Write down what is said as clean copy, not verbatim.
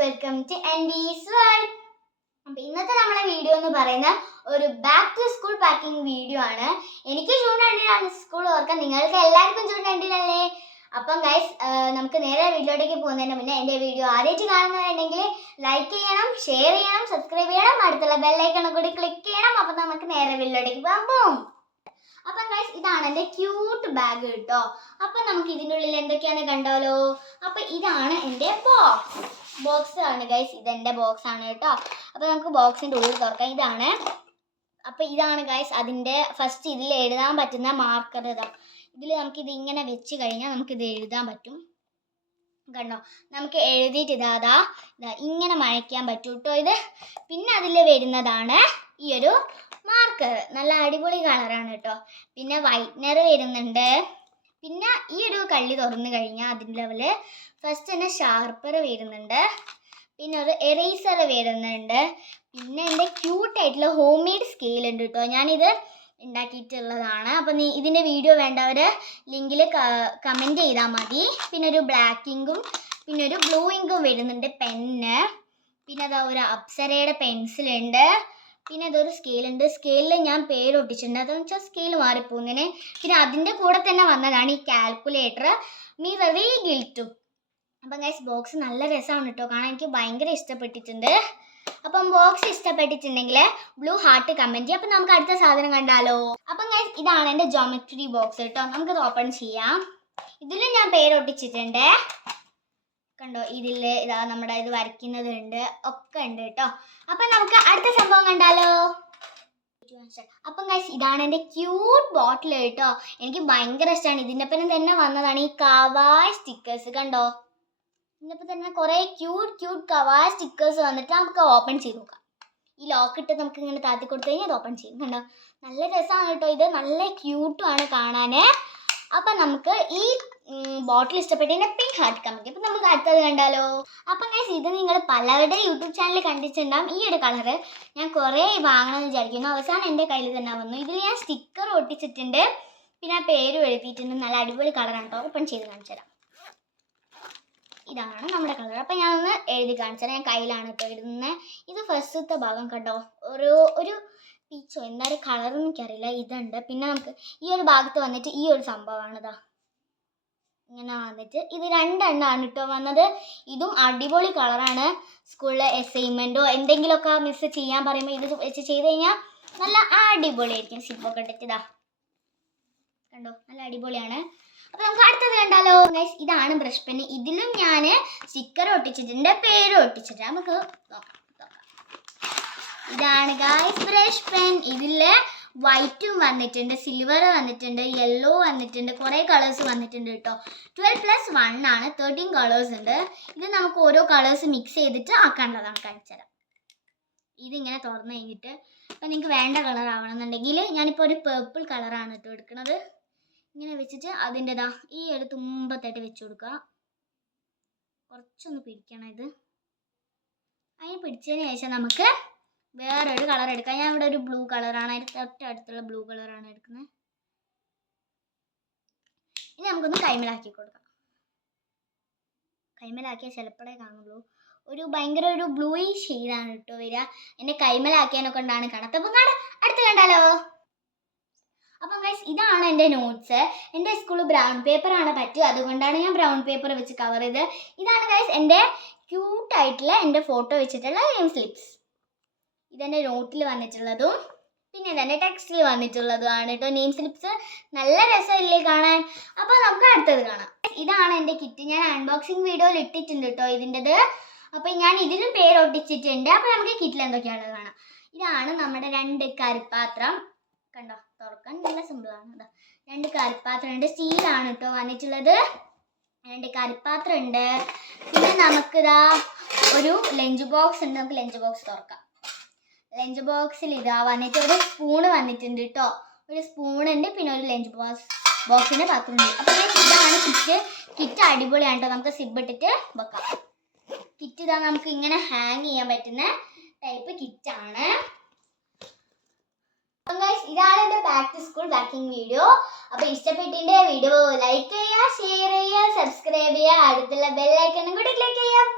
Welcome to എൻഡീസ് world. അപ്പോൾ ഇന്നത്തെ നമ്മുടെ വീഡിയോ എന്ന് പറയുന്ന ഒരു back to school packing video ആണ്. എനിക്ക് ജൂൺ 2 സ്കൂൾ ഓർക്കാൻ, നിങ്ങൾക്ക് എല്ലാവർക്കും ജൂൺ 2 അപ്പം ഗൈസ്, നമുക്ക് നേരെ വീഡിയോയിലേക്ക് പോകുന്നതിന് മുന്നേ എൻ്റെ വീഡിയോ ആദ്യമായിട്ട് കാണുന്നവരുണ്ടെങ്കിൽ ലൈക്ക് ചെയ്യണം, ഷെയർ ചെയ്യണം, സബ്സ്ക്രൈബ് ചെയ്യണം, അടുത്തുള്ള ബെല്ലൈക്കൺ കൂടി ക്ലിക്ക് ചെയ്യണം. അപ്പം നമുക്ക് നേരെ വീഡിയോയിലേക്ക് പോകാം. അപ്പം ഗൈസ്, ഇതാണ് എൻ്റെ ക്യൂട്ട് ബാഗ് കേട്ടോ. അപ്പം നമുക്ക് ഇതിൻ്റെ ഉള്ളിൽ എന്തൊക്കെയാണ് കണ്ടാലോ. അപ്പം ഇതാണ് എൻ്റെ ബോക്സ് ആണ് ഗൈസ്, ഇതെൻ്റെ ബോക്സ് ആണ് കേട്ടോ. അപ്പോൾ നമുക്ക് ബോക്സിൻ്റെ ഉള്ളിൽ തുറക്കാം. ഇതാണ് ഗൈസ് അതിൻ്റെ ഫസ്റ്റ് ഇതിൽ എഴുതാൻ പറ്റുന്ന മാർക്കർ. ഇതിൽ നമുക്കിത് ഇങ്ങനെ വെച്ച് കഴിഞ്ഞാൽ നമുക്കിത് എഴുതാൻ പറ്റും. കണ്ടോ, നമുക്ക് എഴുതിയിട്ട് ഇതാ ഇങ്ങനെ മഴയ്ക്കാൻ പറ്റും കേട്ടോ ഇത്. പിന്നെ അതിൽ വരുന്നതാണ് ഈ ഒരു മാർക്കർ, നല്ല അടിപൊളി കളറാണ് കേട്ടോ. പിന്നെ വൈറ്റ്നർ വരുന്നുണ്ട്. പിന്നെ ഈ ഒരു കള്ളി തുറന്നു കഴിഞ്ഞാൽ അതിൻ്റെ ലെവല് ഫസ്റ്റ് തന്നെ ഷാർപ്പർ വരുന്നുണ്ട്. പിന്നെ ഒരു എറേസർ വരുന്നുണ്ട്. പിന്നെ എൻ്റെ ക്യൂട്ടായിട്ടുള്ള ഹോം മെയ്ഡ് സ്കെയിൽ ഉണ്ട് കേട്ടോ. ഞാനിത് ഉണ്ടാക്കിയിട്ടുള്ളതാണ്. അപ്പം ഇതിൻ്റെ വീഡിയോ വേണ്ടവർ ലിങ്കിൽ കമൻറ്റ് ചെയ്താൽ മതി. പിന്നെ ഒരു ബ്ലാക്ക് ഇങ്കും പിന്നെ ഒരു ബ്ലൂ ഇങ്കും വരുന്നുണ്ട്, പെന്ന്. പിന്നെ അതാ ഒരു അപ്സരയുടെ പെൻസിലുണ്ട്. പിന്നെ അതൊരു സ്കെയിലുണ്ട്. സ്കെയിലിൽ ഞാൻ പേര് ഒട്ടിച്ചിട്ടുണ്ട്, അതെന്ന് വെച്ചാൽ സ്കെയിൽ മാറിപ്പോകുന്നതിന്. പിന്നെ അതിൻ്റെ കൂടെ തന്നെ വന്നതാണ് ഈ കാൽക്കുലേറ്റർ, മിററി ഗിൽറ്റും. അപ്പം ഗൈസ്, ബോക്സ് നല്ല രസമാണ് കേട്ടോ കാണാൻ, എനിക്ക് ഭയങ്കര ഇഷ്ടപ്പെട്ടിട്ടുണ്ട്. അപ്പം ബോക്സ് ഇഷ്ടപ്പെട്ടിട്ടുണ്ടെങ്കിൽ ബ്ലൂ ഹാർട്ട് കമൻറ്റ് ചെയ്യുക. അപ്പം നമുക്ക് അടുത്ത സാധനം കണ്ടാലോ. അപ്പം ഗൈസ്, ഇതാണ് എൻ്റെ ജോമെട്രി ബോക്സ് കേട്ടോ. നമുക്കത് ഓപ്പൺ ചെയ്യാം. ഇതിൽ ഞാൻ പേര് ഒട്ടിച്ചിട്ടുണ്ട് കണ്ടോ. ഇതിൽ ഇതാ നമ്മുടെ ഇത് വരയ്ക്കുന്നതുണ്ട്, ഒക്കെ ഉണ്ട് കേട്ടോ. അപ്പം നമുക്ക് അടുത്ത സംഭവം കണ്ടാലോ. അപ്പം ഗൈസ്, ഇതാണ് എൻ്റെ ക്യൂട്ട് ബോട്ടിൽ കേട്ടോ. എനിക്ക് ഭയങ്കര ഇഷ്ടമാണ്. ഇതിൻ്റെ ഒപ്പം തന്നെ വന്നതാണ് ഈ കവായ് സ്റ്റിക്കേഴ്സ്. കണ്ടോ, ഇതിൻ്റെ ഒപ്പം തന്നെ കുറേ ക്യൂട്ട് കവായ് സ്റ്റിക്കേഴ്സ് വന്നിട്ട് നമുക്ക് ഓപ്പൺ ചെയ്ത് നോക്കാം. ഈ ലോക്ക് ഇട്ട് നമുക്ക് ഇങ്ങനെ താത്തി കൊടുത്തു കഴിഞ്ഞാൽ അത് ഓപ്പൺ ചെയ്യും. കണ്ടോ, നല്ല രസമാണ് കേട്ടോ. ഇത് നല്ല ക്യൂട്ടുമാണ് കാണാൻ. അപ്പം നമുക്ക് ഈ ബോട്ടിൽ ഇഷ്ടപ്പെട്ടതിൻ്റെ പിങ്ക് ഹാർട്ട് കമൻറ്റ്. അപ്പം നമുക്ക് അടുത്തത് കണ്ടാലോ. അപ്പം ഗൈസ്, ഇത് നിങ്ങൾ പലരുടെ യൂട്യൂബ് ചാനലിൽ കണ്ടിട്ടുണ്ടാകും. ഈ ഒരു കളറ് ഞാൻ കുറേ വാങ്ങണമെന്ന് വിചാരിക്കുന്നു. അവസാനം എൻ്റെ കയ്യിൽ തന്നെ വന്നു. ഇതിൽ ഞാൻ സ്റ്റിക്കർ ഒട്ടിച്ചിട്ടുണ്ട്, പിന്നെ ആ പേരും എഴുതിയിട്ടുണ്ട്. നല്ല അടിപൊളി കളറാണ് കേട്ടോ. ഓപ്പൺ ചെയ്ത് കാണിച്ചു തരാം. ഇതാണ് നമ്മുടെ കളർ. അപ്പം ഞാനൊന്ന് എഴുതി കാണിച്ചു തരാം. ഞാൻ കയ്യിലാണ് കേട്ടോ എഴുതുന്നത്. ഇത് ഫസ്റ്റത്തെ ഭാഗം കണ്ടോ, ഒരു പീച്ചോ എന്തായാലും കളറൊന്നും എനിക്കറിയില്ല, ഇതുണ്ട്. പിന്നെ നമുക്ക് ഈ ഒരു ഭാഗത്ത് വന്നിട്ട് ഈ ഒരു സംഭവമാണ് ഇതാ ഇങ്ങനെ വന്നിട്ട്. ഇത് രണ്ടെണ്ണമാണ് കേട്ടോ വന്നത്. ഇതും അടിപൊളി കളറാണ്. സ്കൂളിലെ അസൈൻമെൻറ്റോ എന്തെങ്കിലുമൊക്കെ മിസ് ചെയ്യാൻ പറയുമ്പോൾ ഇത് വെച്ച് ചെയ്ത് കഴിഞ്ഞാൽ നല്ല അടിപൊളിയായിരിക്കും. സിപ്പൊക്കെ ഇട്ടിട്ട് ഇതാ കണ്ടോ, നല്ല അടിപൊളിയാണ്. അപ്പോൾ നമുക്ക് അടുത്തത് കണ്ടാലോ. ഗൈസ്, ഇതാണ് ബ്രഷ് പെൻ. ഇതിലും ഞാൻ സ്റ്റിക്കർ ഒട്ടിച്ചിട്ടുണ്ട്, പേരും ഒട്ടിച്ചിട്ടുണ്ട്. നമുക്ക് നോക്കാം. ഇതാണ് ഗൈസ് ബ്രഷ് പെൻ. ഇതിൽ വൈറ്റും വന്നിട്ടുണ്ട്, സിൽവർ വന്നിട്ടുണ്ട്, യെല്ലോ വന്നിട്ടുണ്ട്, കുറേ കളേഴ്സ് വന്നിട്ടുണ്ട് കേട്ടോ. 12+1 ആണ്, 13 കളേഴ്സ് ഉണ്ട്. ഇത് നമുക്ക് ഓരോ കളേഴ്സ് മിക്സ് ചെയ്തിട്ട് ആക്കാനുള്ളതാണ്. കാണിച്ചു തരാം. ഇതിങ്ങനെ തുറന്നു കഴിഞ്ഞിട്ട് ഇപ്പം നിങ്ങൾക്ക് വേണ്ട കളർ ആവണമെന്നുണ്ടെങ്കിൽ ഞാനിപ്പോൾ ഒരു പേർപ്പിൾ കളറാണ് കേട്ടോ എടുക്കുന്നത്. ഇങ്ങനെ വെച്ചിട്ട് അതിൻ്റെതാ ഈ ഒരു തുമ്പത്തായിട്ട് വെച്ച് കൊടുക്കുക. കുറച്ചൊന്ന് പിടിക്കണം ഇത്. അതിന് പിടിച്ചതിന് ശേഷം നമുക്ക് വേറൊരു കളർ എടുക്കാം. ഞാൻ ഇവിടെ ഒരു ബ്ലൂ കളറാണ്, അതിൻ്റെ തൊട്ടടുത്തുള്ള ബ്ലൂ കളറാണ് എടുക്കുന്നത്. ഇനി നമുക്കൊന്ന് കൈമലാക്കി കൊടുക്കാം. കൈമലാക്കിയാൽ ചിലപ്പോഴേ കാണുള്ളൂ. ഭയങ്കര ഒരു ബ്ലൂയി ഷെയ്ഡാണ് കേട്ടോ വരിക. എൻ്റെ കൈമലാക്കിയതിനെ കൊണ്ടാണ് കാണാത്തത്. അപ്പം അടുത്ത് കണ്ടാലോ. അപ്പം ഗൈസ്, ഇതാണ് എൻ്റെ നോട്ട്സ്. എൻ്റെ സ്കൂളിൽ ബ്രൗൺ പേപ്പറാണ് പറ്റുക, അതുകൊണ്ടാണ് ഞാൻ ബ്രൗൺ പേപ്പർ വെച്ച് കവർ ചെയ്ത്. ഇതാണ് ഗൈസ് എൻ്റെ ക്യൂട്ടായിട്ടുള്ള എൻ്റെ ഫോട്ടോ വെച്ചിട്ടുള്ള നെയിം സ്ലിപ്സ്. ഇതെൻ്റെ നോട്ടിൽ വന്നിട്ടുള്ളതും പിന്നെ ഇതെൻ്റെ ടെക്സ്റ്റിൽ വന്നിട്ടുള്ളതുമാണ് കേട്ടോ നെയിം സ്ലിപ്സ്. നല്ല രസമില്ലേ കാണാൻ. അപ്പോൾ നമുക്ക് അടുത്തത് കാണാം. ഇതാണ് എൻ്റെ കിറ്റ്. ഞാൻ അൺബോക്സിങ് വീഡിയോയിൽ ഇട്ടിട്ടുണ്ട് കേട്ടോ ഇതിൻ്റെത്. അപ്പോൾ ഞാൻ ഇതിലും പേര് ഒട്ടിച്ചിട്ടുണ്ട്. അപ്പോൾ നമുക്ക് കിറ്റിൽ എന്തൊക്കെയാണുള്ളത് കാണാം. ഇതാണ് നമ്മുടെ 2 കറിപ്പാത്രം. കണ്ടോ, തുറക്കാൻ നല്ല സിമ്പിളാണ്. 2 കറിപ്പാത്രം ഉണ്ട്. സ്റ്റീലാണ് കേട്ടോ വന്നിട്ടുള്ളത്. 2 കറിപ്പാത്രം ഉണ്ട്. പിന്നെ നമുക്കിതാ ഒരു ലഞ്ച് ബോക്സ് ഉണ്ട്. നമുക്ക് ലഞ്ച് ബോക്സ് തുറക്കാം. ലഞ്ച് ബോക്സിൽ ഇതാ വന്നിട്ട് ഒരു സ്പൂണ് വന്നിട്ടുണ്ട് കേട്ടോ. ഒരു സ്പൂണുണ്ട്, പിന്നെ ഒരു ലഞ്ച് ബോക്സിൻ്റെ പാത്രമുണ്ട്. അപ്പോൾ ഇതാണ് കിറ്റ്. കിറ്റ് അടിപൊളിയാണ് കേട്ടോ. നമുക്ക് സിബ് ഇട്ടിട്ട് വെക്കാം. കിറ്റ് ഇതാ നമുക്ക് ഇങ്ങനെ ഹാങ് ചെയ്യാൻ പറ്റുന്ന ടൈപ്പ് കിറ്റാണ്. ഇതാണ് എൻ്റെ back to school packing video. അപ്പോൾ ഇഷ്ടപ്പെട്ടിൻ്റെ വീഡിയോ ലൈക്ക് ചെയ്യുക, ഷെയർ ചെയ്യുക, സബ്സ്ക്രൈബ് ചെയ്യുക, അടുത്തുള്ള ബെൽ ഐക്കണും കൂടി ക്ലിക്ക് ചെയ്യുക.